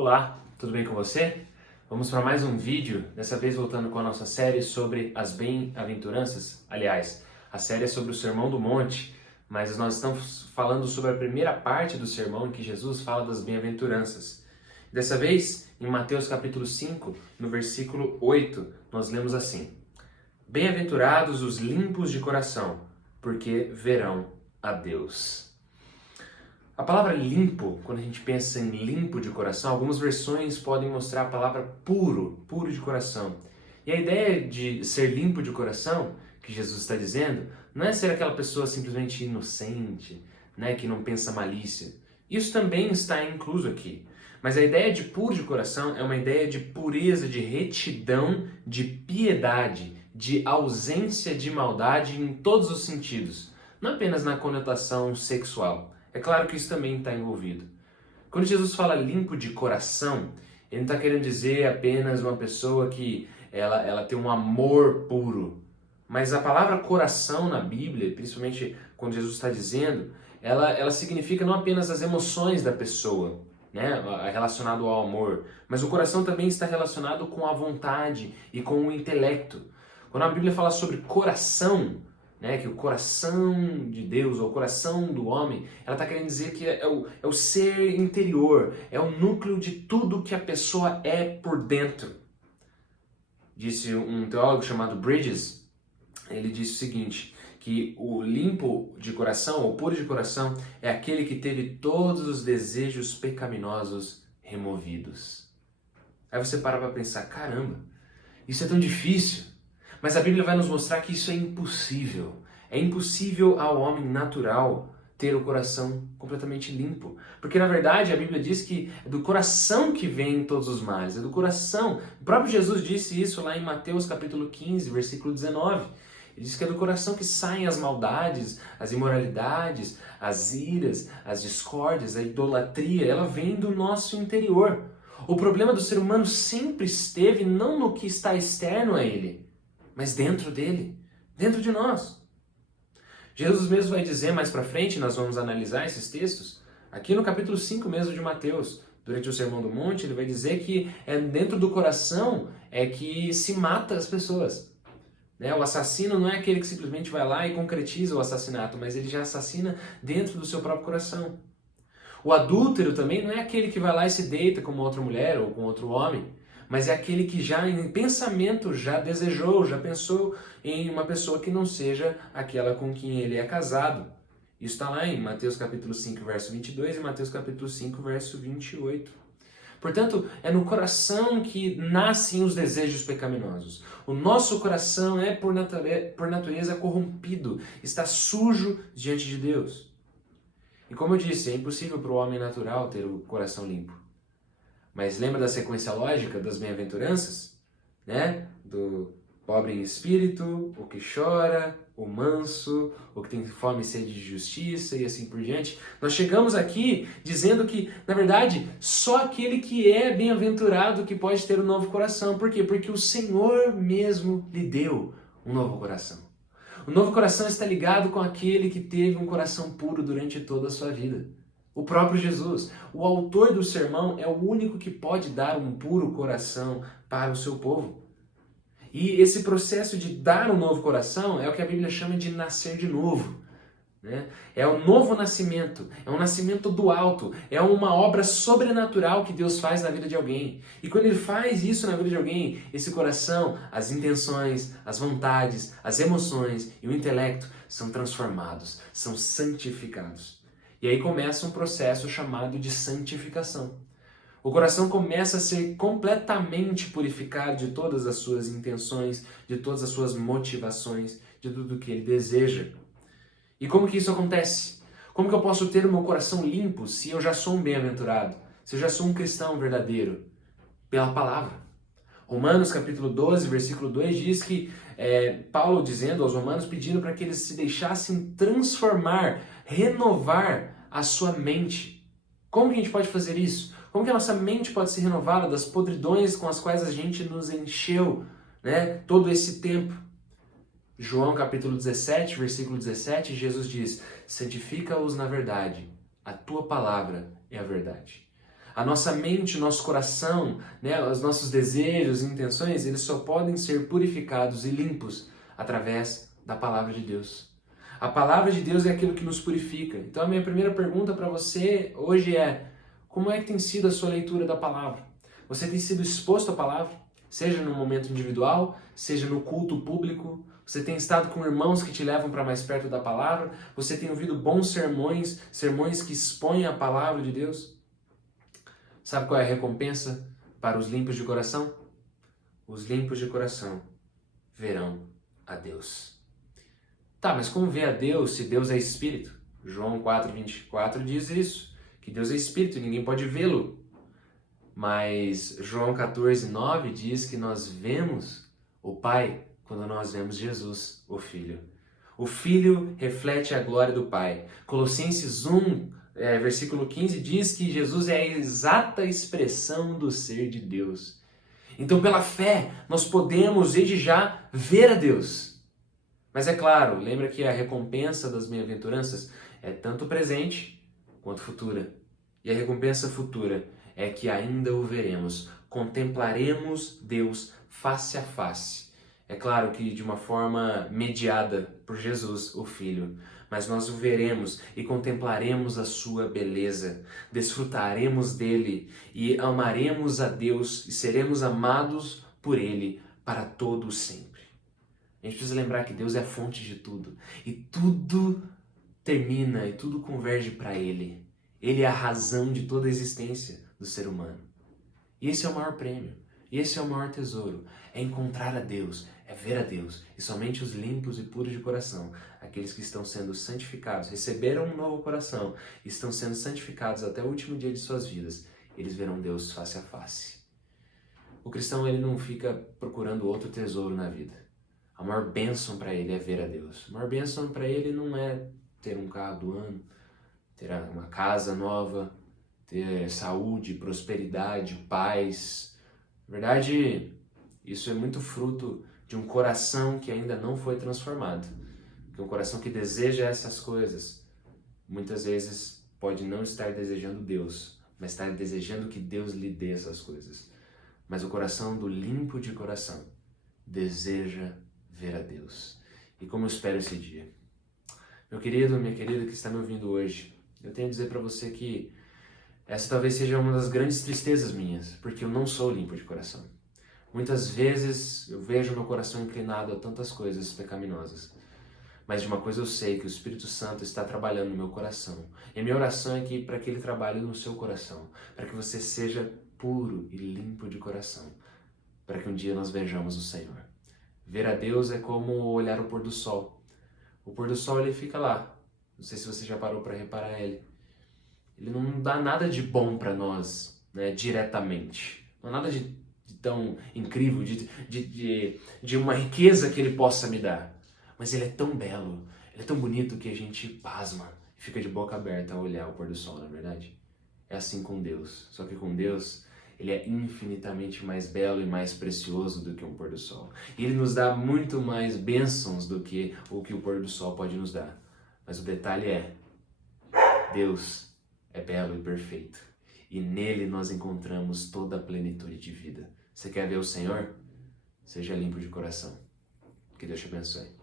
Olá, tudo bem com você? Vamos para mais um vídeo, dessa vez voltando com a nossa série sobre as bem-aventuranças. Aliás, a série é sobre o Sermão do Monte, mas nós estamos falando sobre a primeira parte do sermão em que Jesus fala das bem-aventuranças. Dessa vez, em Mateus capítulo 5, no versículo 8, nós lemos assim: Bem-aventurados os limpos de coração, porque verão a Deus. A palavra limpo, quando a gente pensa em limpo de coração, algumas versões podem mostrar a palavra puro, puro de coração. E a ideia de ser limpo de coração, que Jesus está dizendo, não é ser aquela pessoa simplesmente inocente, né, que não pensa malícia. Isso também está incluso aqui. Mas a ideia de puro de coração é uma ideia de pureza, de retidão, de piedade, de ausência de maldade em todos os sentidos, não apenas na conotação sexual. É claro que isso também está envolvido. Quando Jesus fala limpo de coração, ele não está querendo dizer apenas uma pessoa que ela tem um amor puro. Mas a palavra coração na Bíblia, principalmente quando Jesus está dizendo, ela significa não apenas as emoções da pessoa, né, relacionado ao amor, mas o coração também está relacionado com a vontade e com o intelecto. Quando a Bíblia fala sobre coração, né, que o coração de Deus, ou o coração do homem, ela está querendo dizer que é o ser interior, é o núcleo de tudo que a pessoa é por dentro. Disse um teólogo chamado Bridges, ele disse o seguinte, que o limpo de coração, ou puro de coração, é aquele que teve todos os desejos pecaminosos removidos. Aí você para pensar, caramba, isso é tão difícil. Mas a Bíblia vai nos mostrar que isso é impossível. É impossível ao homem natural ter o coração completamente limpo. Porque na verdade a Bíblia diz que é do coração que vêm todos os males. É do coração. O próprio Jesus disse isso lá em Mateus capítulo 15, versículo 19. Ele diz que é do coração que saem as maldades, as imoralidades, as iras, as discórdias, a idolatria. Ela vem do nosso interior. O problema do ser humano sempre esteve não no que está externo a ele, mas dentro dele, dentro de nós. Jesus mesmo vai dizer mais pra frente, nós vamos analisar esses textos, aqui no capítulo 5 mesmo de Mateus, durante o Sermão do Monte, ele vai dizer que é dentro do coração é que se mata as pessoas. Né? O assassino não é aquele que simplesmente vai lá e concretiza o assassinato, mas ele já assassina dentro do seu próprio coração. O adúltero também não é aquele que vai lá e se deita com uma outra mulher ou com outro homem, mas é aquele que já em pensamento já desejou, já pensou em uma pessoa que não seja aquela com quem ele é casado. Isso está lá em Mateus capítulo 5, verso 22 e Mateus capítulo 5, verso 28. Portanto, é no coração que nascem os desejos pecaminosos. O nosso coração é, por natureza, corrompido, está sujo diante de Deus. E como eu disse, é impossível para o homem natural ter o coração limpo. Mas lembra da sequência lógica das bem-aventuranças? Né? Do pobre em espírito, o que chora, o manso, o que tem fome e sede de justiça e assim por diante. Nós chegamos aqui dizendo que, na verdade, só aquele que é bem-aventurado que pode ter um novo coração. Por quê? Porque o Senhor mesmo lhe deu um novo coração. O novo coração está ligado com aquele que teve um coração puro durante toda a sua vida. O próprio Jesus, o autor do sermão, é o único que pode dar um puro coração para o seu povo. E esse processo de dar um novo coração é o que a Bíblia chama de nascer de novo. Né? É o novo nascimento, é um nascimento do alto, é uma obra sobrenatural que Deus faz na vida de alguém. E quando Ele faz isso na vida de alguém, esse coração, as intenções, as vontades, as emoções e o intelecto são transformados, são santificados. E aí começa um processo chamado de santificação. O coração começa a ser completamente purificado de todas as suas intenções, de todas as suas motivações, de tudo que ele deseja. E como que isso acontece? Como que eu posso ter o meu coração limpo se eu já sou um bem-aventurado? Se eu já sou um cristão verdadeiro? Pela palavra. Romanos capítulo 12, versículo 2 diz que Paulo dizendo aos romanos, pedindo para que eles se deixassem transformar, renovar a sua mente. Como que a gente pode fazer isso? Como que a nossa mente pode ser renovada das podridões com as quais a gente nos encheu, né, todo esse tempo? João capítulo 17, versículo 17, Jesus diz, santifica-os na verdade, a tua palavra é a verdade. A nossa mente, o nosso coração, né, os nossos desejos e intenções, eles só podem ser purificados e limpos através da palavra de Deus. A palavra de Deus é aquilo que nos purifica. Então a minha primeira pergunta para você hoje é: como é que tem sido a sua leitura da palavra? Você tem sido exposto à palavra? Seja no momento individual, seja no culto público? Você tem estado com irmãos que te levam para mais perto da palavra? Você tem ouvido bons sermões, sermões que expõem a palavra de Deus? Sabe qual é a recompensa para os limpos de coração? Os limpos de coração verão a Deus. Tá, mas como ver a Deus se Deus é Espírito? João 4,24 diz isso, que Deus é Espírito e ninguém pode vê-lo. Mas João 14,9 diz que nós vemos o Pai quando nós vemos Jesus, o Filho. O Filho reflete a glória do Pai. Colossenses 1, versículo 15 diz que Jesus é a exata expressão do ser de Deus. Então, pela fé, nós podemos desde já ver a Deus. Mas é claro, lembra que a recompensa das bem-aventuranças é tanto presente quanto futura. E a recompensa futura é que ainda o veremos, contemplaremos Deus face a face. É claro que de uma forma mediada por Jesus, o Filho, mas nós o veremos e contemplaremos a sua beleza, desfrutaremos dele e amaremos a Deus e seremos amados por ele para todo sempre. A gente precisa lembrar que Deus é a fonte de tudo e tudo termina e tudo converge para ele. Ele é a razão de toda a existência do ser humano. E esse é o maior prêmio, e esse é o maior tesouro, é encontrar a Deus, é ver a Deus. E somente os limpos e puros de coração, aqueles que estão sendo santificados, receberam um novo coração, estão sendo santificados até o último dia de suas vidas, eles verão Deus face a face. O cristão, ele não fica procurando outro tesouro na vida. A maior bênção para ele é ver a Deus. A maior bênção para ele não é ter um carro do ano, ter uma casa nova, ter saúde, prosperidade, paz. Na verdade, isso é muito fruto de um coração que ainda não foi transformado. Porque um coração que deseja essas coisas, muitas vezes pode não estar desejando Deus, mas estar desejando que Deus lhe dê essas coisas. Mas o coração do limpo de coração deseja ver a Deus. E como eu espero esse dia. Meu querido, minha querida que está me ouvindo hoje, eu tenho a dizer para você que essa talvez seja uma das grandes tristezas minhas, porque eu não sou limpo de coração. Muitas vezes eu vejo meu coração inclinado a tantas coisas pecaminosas. Mas de uma coisa eu sei, que o Espírito Santo está trabalhando no meu coração. E a minha oração é que para que ele trabalhe no seu coração, para que você seja puro e limpo de coração, para que um dia nós vejamos o Senhor. Ver a Deus é como olhar o pôr do sol. O pôr do sol, ele fica lá. Não sei se você já parou para reparar ele. Ele não dá nada de bom para nós, né, diretamente. Não há nada de tão incrível, de uma riqueza que ele possa me dar. Mas ele é tão belo, ele é tão bonito que a gente pasma e fica de boca aberta a olhar o pôr do sol, não é verdade? É assim com Deus. Só que com Deus, ele é infinitamente mais belo e mais precioso do que um pôr do sol. E ele nos dá muito mais bênçãos do que o pôr do sol pode nos dar. Mas o detalhe é, Deus é belo e perfeito. E nele nós encontramos toda a plenitude de vida. Você quer ver o Senhor? Seja limpo de coração. Que Deus te abençoe.